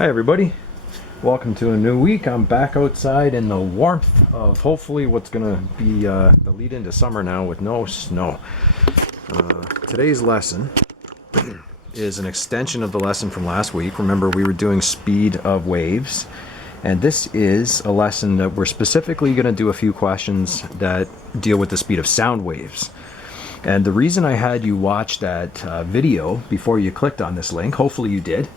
Hi everybody, welcome to a new week. I'm back outside in the warmth of hopefully what's gonna be the lead into summer now with no snow. Today's lesson is an extension of the lesson from last week. Remember, we were doing speed of waves, and this is a lesson that we're specifically going to do a few questions that deal with the speed of sound waves. And the reason I had you watch that video before you clicked on this link, hopefully you did,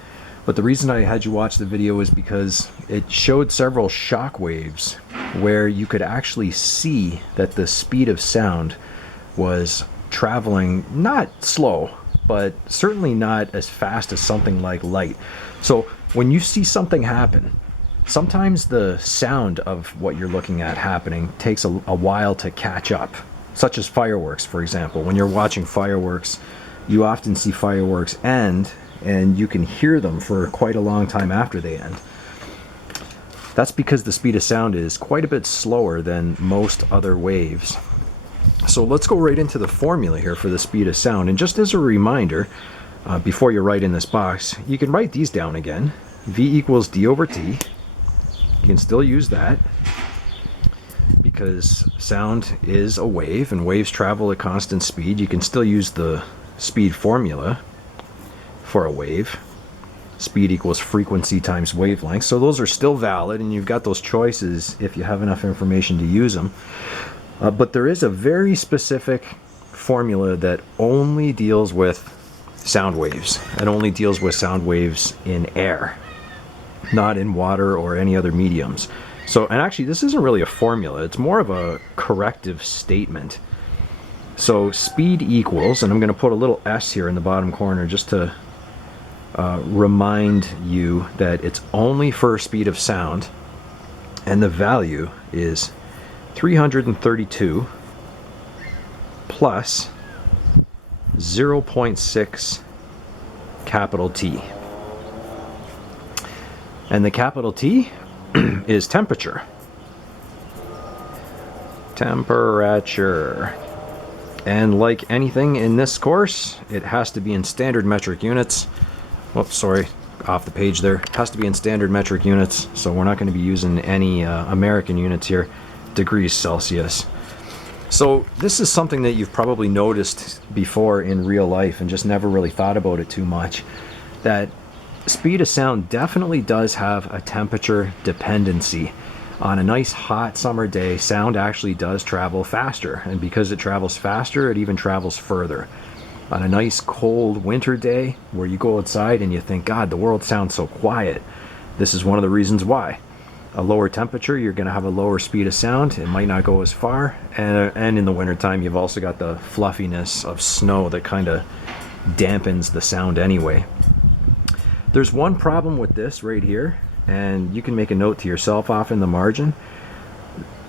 but the reason I had you watch the video is because it showed several shock waves where you could actually see that the speed of sound was traveling not slow, but certainly not as fast as something like light. So when you see something happen, sometimes the sound of what you're looking at happening takes a while to catch up, such as fireworks, for example. When you're watching fireworks, you often see fireworks end and you can hear them for quite a long time after they end. That's because the speed of sound is quite a bit slower than most other waves. So let's go right into the formula here for the speed of sound. And just as a reminder, before you write in this box, you can write these down again. V equals d over t. You can still use that because sound is a wave and waves travel at constant speed. You can still use the speed formula for a wave. Speed equals frequency times wavelength. So those are still valid, and you've got those choices if you have enough information to use them. But there is a very specific formula that only deals with sound waves. It only deals with sound waves in air, not in water or any other mediums. So, and actually this isn't really a formula, it's more of a corrective statement. So speed equals, and I'm going to put a little s here in the bottom corner just to remind you that it's only for speed of sound, and the value is 332 plus 0.6 capital T. And the capital T is temperature. Temperature. And like anything in this course, it has to be in standard metric units. Whoops, sorry, off the page there. It has to be in standard metric units, so we're not going to be using any American units here. Degrees Celsius. So this is something that you've probably noticed before in real life and just never really thought about it too much, that speed of sound definitely does have a temperature dependency. On a nice hot summer day, sound actually does travel faster, and because it travels faster, it even travels further. On a nice cold winter day where you go outside and you think, God, the world sounds so quiet, this is one of the reasons why. A lower temperature, you're going to have a lower speed of sound. It might not go as far, and in the wintertime you've also got the fluffiness of snow that kind of dampens the sound anyway. There's one problem with this right here, and you can make a note to yourself off in the margin.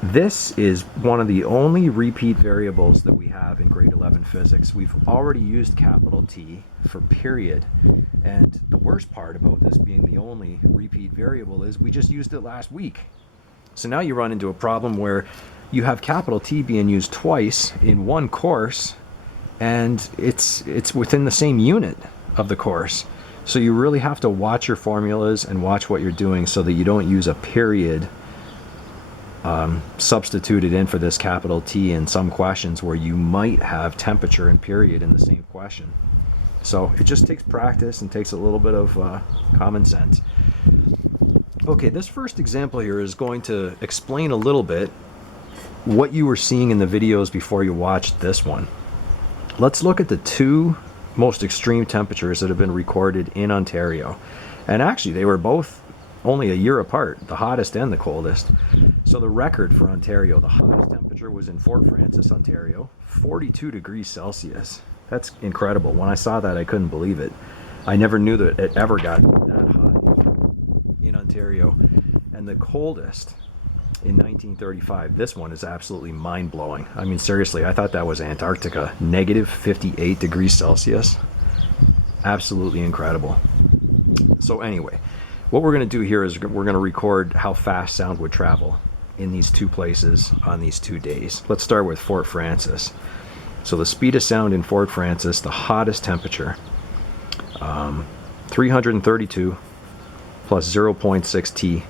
This is one of the only repeat variables that we have in grade 11 physics. We've already used capital T for period, and the worst part about this being the only repeat variable is we just used it last week. So now you run into a problem where you have capital T being used twice in one course, and it's within the same unit of the course. So you really have to watch your formulas and watch what you're doing so that you don't use a period substituted in for this capital T in some questions where you might have temperature and period in the same question. So it just takes practice and takes a little bit of common sense. Okay, this first example here is going to explain a little bit what you were seeing in the videos before you watched this one. Let's look at the two most extreme temperatures that have been recorded in Ontario. And actually they were both only a year apart, the hottest and the coldest. So the record for Ontario, the hottest temperature was in Fort Frances, Ontario, 42 degrees Celsius. That's incredible. When I saw that, I couldn't believe it. I never knew that it ever got that hot in Ontario. And the coldest in 1935, this one is absolutely mind-blowing. I mean, seriously, I thought that was Antarctica. Negative 58 degrees Celsius. Absolutely incredible. So anyway, what we're going to do here is we're going to record how fast sound would travel in these two places on these 2 days. Let's start with Fort Frances. So the speed of sound in Fort Frances, the hottest temperature, 332 plus 0.6 T.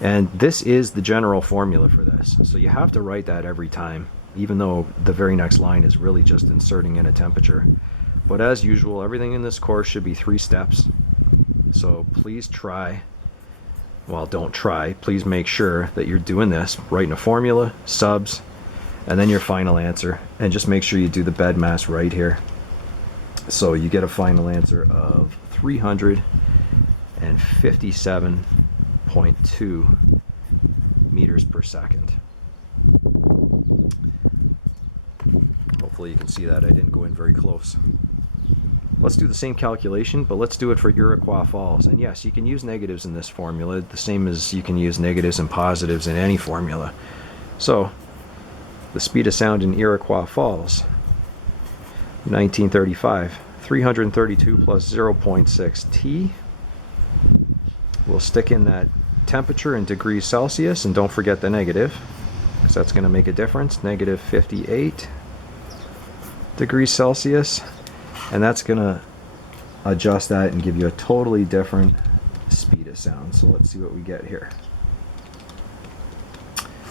And this is the general formula for this. So you have to write that every time, even though the very next line is really just inserting in a temperature. But as usual, everything in this course should be 3 steps. So please try, well, don't try, please make sure that you're doing this, writing a formula, subs, and then your final answer. And just make sure you do the bed mass right here. So you get a final answer of 357.2 meters per second. Hopefully you can see that I didn't go in very close. Let's do the same calculation, but let's do it for Iroquois Falls. And yes, you can use negatives in this formula, the same as you can use negatives and positives in any formula. So, the speed of sound in Iroquois Falls, 1935, 332 plus 0.6 T. We'll stick in that temperature in degrees Celsius, and don't forget the negative, because that's going to make a difference. Negative 58 degrees Celsius. And that's going to adjust that and give you a totally different speed of sound. So let's see what we get here.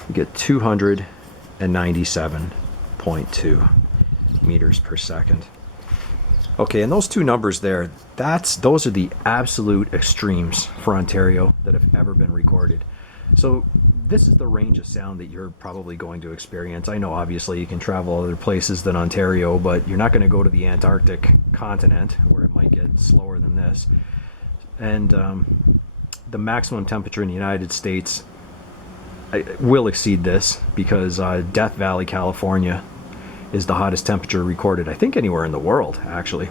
We get 297.2 meters per second. Okay, and those two numbers there, those are the absolute extremes for Ontario that have ever been recorded. So this is the range of sound that you're probably going to experience. I know obviously you can travel other places than Ontario, but you're not going to go to the Antarctic continent where it might get slower than this. And the maximum temperature in the United States will exceed this, because Death Valley, California is the hottest temperature recorded, I think, anywhere in the world, actually.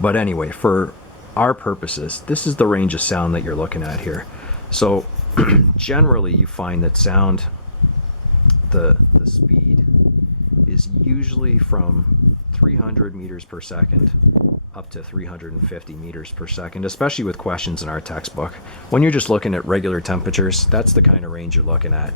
But anyway, for our purposes, this is the range of sound that you're looking at here. So generally you find that sound, the speed is usually from 300 meters per second up to 350 meters per second, especially with questions in our textbook. When you're just looking at regular temperatures, that's the kind of range you're looking at.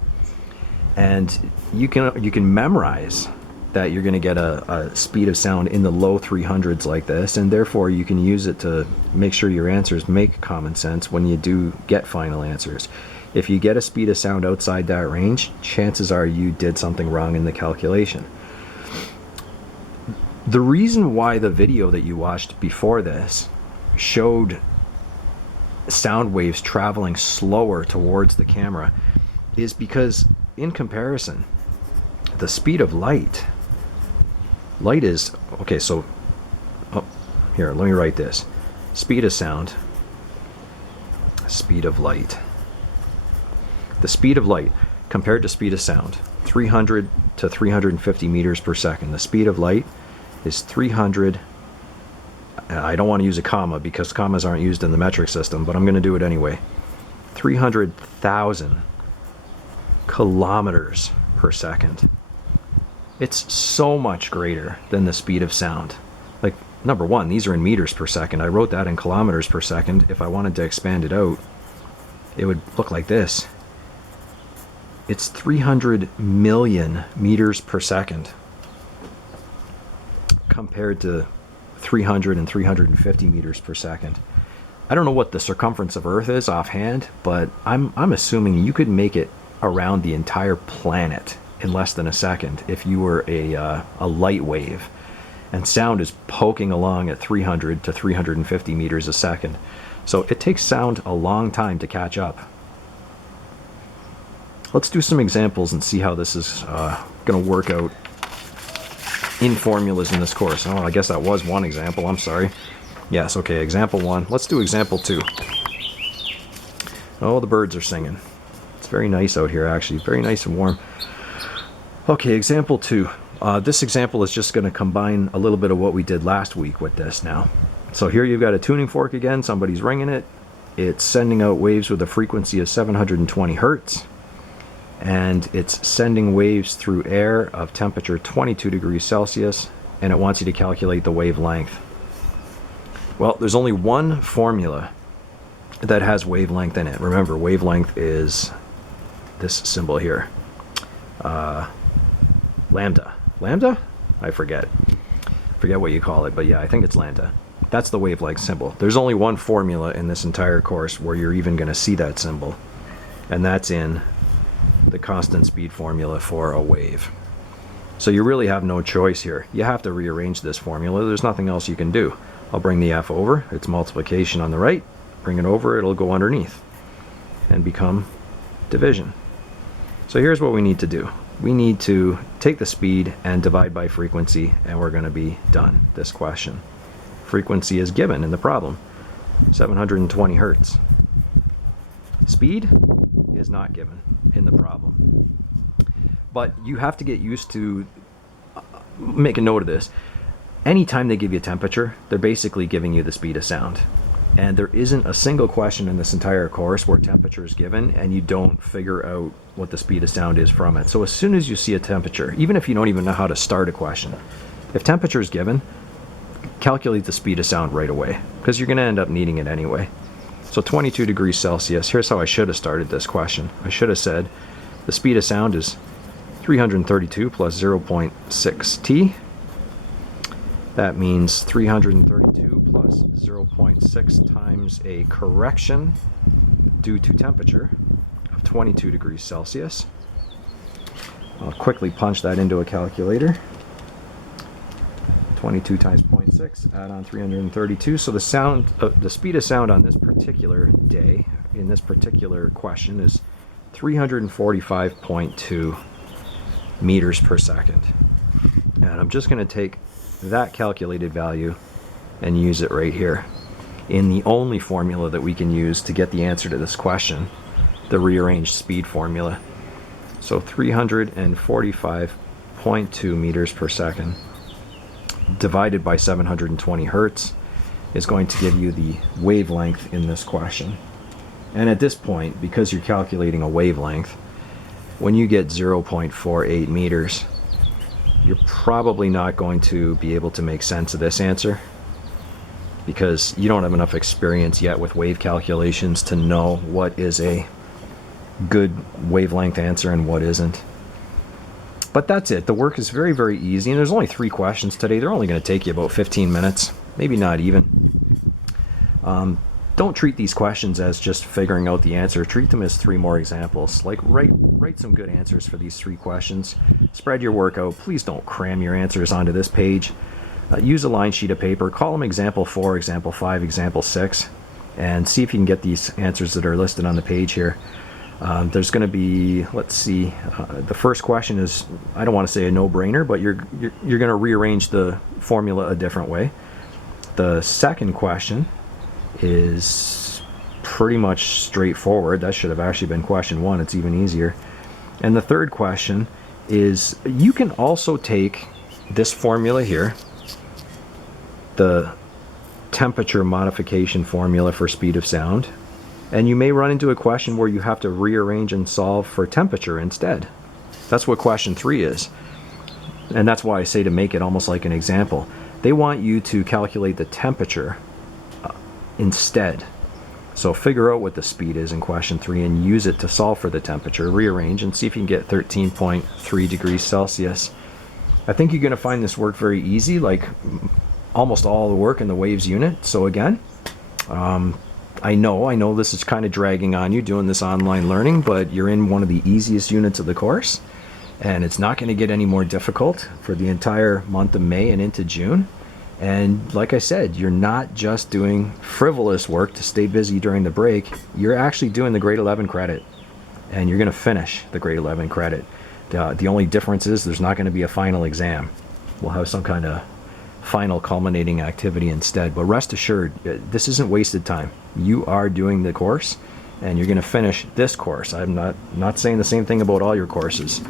And you can memorize that you're going to get a speed of sound in the low 300s like this, and therefore you can use it to make sure your answers make common sense when you do get final answers. If you get a speed of sound outside that range, chances are you did something wrong in the calculation. The reason why the video that you watched before this showed sound waves traveling slower towards the camera is because, in comparison, the speed of light is, okay, so, here, let me write this. Speed of sound, speed of light. The speed of light compared to speed of sound, 300 to 350 meters per second. The speed of light is 300, I don't want to use a comma because commas aren't used in the metric system, but I'm going to do it anyway. 300,000 kilometers per second. It's so much greater than the speed of sound. Like, number one, these are in meters per second. I wrote that in kilometers per second. If I wanted to expand it out, it would look like this. It's 300 million meters per second compared to 300 and 350 meters per second. I don't know what the circumference of Earth is offhand, but I'm assuming you could make it around the entire planet in less than a second if you were a light wave. And sound is poking along at 300 to 350 meters a second. So it takes sound a long time to catch up. Let's do some examples and see how this is going to work out in formulas in this course. Oh, I guess that was one example. I'm sorry. Yes, okay, example one. Let's do example two. Oh, the birds are singing. It's very nice out here, actually. Very nice and warm. Okay, example two. This example is just going to combine a little bit of what we did last week with this now. So here you've got a tuning fork again. Somebody's ringing it. It's sending out waves with a frequency of 720 hertz. And it's sending waves through air of temperature 22 degrees Celsius, and it wants you to calculate the wavelength. Well, there's only one formula that has wavelength in it. Remember, wavelength is this symbol here. Lambda. Lambda? I forget what you call it, but yeah, I think it's lambda. That's the wavelength symbol. There's only one formula in this entire course where you're even going to see that symbol, and that's in the constant speed formula for a wave. So you really have no choice here. You have to rearrange this formula. There's nothing else you can do. I'll bring the f over. It's multiplication on the right. Bring it over, it'll go underneath and become division. So here's what we need to do. We need to take the speed and divide by frequency, and we're going to be done this question. Frequency is given in the problem, 720 hertz. Speed is not given in the problem. But you have to get used to, make a note of this. Anytime they give you temperature, they're basically giving you the speed of sound. And there isn't a single question in this entire course where temperature is given and you don't figure out what the speed of sound is from it. So as soon as you see a temperature, even if you don't even know how to start a question, if temperature is given, calculate the speed of sound right away, because you're going to end up needing it anyway. So 22 degrees Celsius, here's how I should have started this question. I should have said the speed of sound is 332 plus 0.6 t. That means 332 plus 0.6 times a correction due to temperature of 22 degrees Celsius. I'll quickly punch that into a calculator. 22 times 0.6, add on 332. So the speed of sound on this particular day, in this particular question, is 345.2 meters per second. And I'm just going to take that calculated value and use it right here in the only formula that we can use to get the answer to this question, the rearranged speed formula. So 345.2 meters per second divided by 720 hertz is going to give you the wavelength in this question. And at this point, because you're calculating a wavelength, when you get 0.48 meters, you're probably not going to be able to make sense of this answer, because you don't have enough experience yet with wave calculations to know what is a good wavelength answer and what isn't. But that's it. The work is very, very easy, and there's only 3 questions today. They're only going to take you about 15 minutes, maybe not even. Don't treat these questions as just figuring out the answer. Treat them as 3 more examples. Like write some good answers for these 3 questions. Spread your work out. Please don't cram your answers onto this page. Use a line sheet of paper. Call them example 4, example 5, example 6, and see if you can get these answers that are listed on the page here. There's going to be, let's see, the first question is, I don't want to say a no-brainer, but you're going to rearrange the formula a different way. The second question is pretty much straightforward. That should have actually been question 1. It's even easier. And the third question is, you can also take this formula here, the temperature modification formula for speed of sound, and you may run into a question where you have to rearrange and solve for temperature instead. That's what question 3 is. And that's why I say to make it almost like an example. They want you to calculate the temperature instead. So figure out what the speed is in question 3 and use it to solve for the temperature. Rearrange and see if you can get 13.3 degrees Celsius. I think you're going to find this work very easy, like almost all the work in the waves unit. So again, I know this is kind of dragging on you doing this online learning, but you're in one of the easiest units of the course, and it's not going to get any more difficult for the entire month of May and into June. And like I said, you're not just doing frivolous work to stay busy during the break. You're actually doing the grade 11 credit, and you're going to finish the grade 11 credit. The only difference is there's not going to be a final exam. We'll have some kind of final culminating activity instead. But rest assured, this isn't wasted time. You are doing the course, and you're going to finish this course. I'm not saying the same thing about all your courses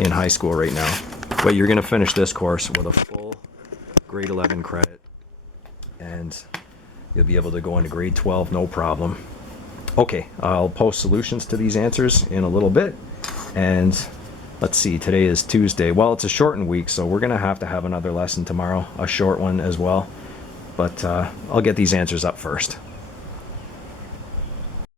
in high school right now, but you're going to finish this course with a full grade 11 credit, and you'll be able to go into grade 12 no problem. Okay, I'll post solutions to these answers in a little bit, and let's see, today is Tuesday. Well, it's a shortened week, so we're going to have another lesson tomorrow, a short one as well, but I'll get these answers up first.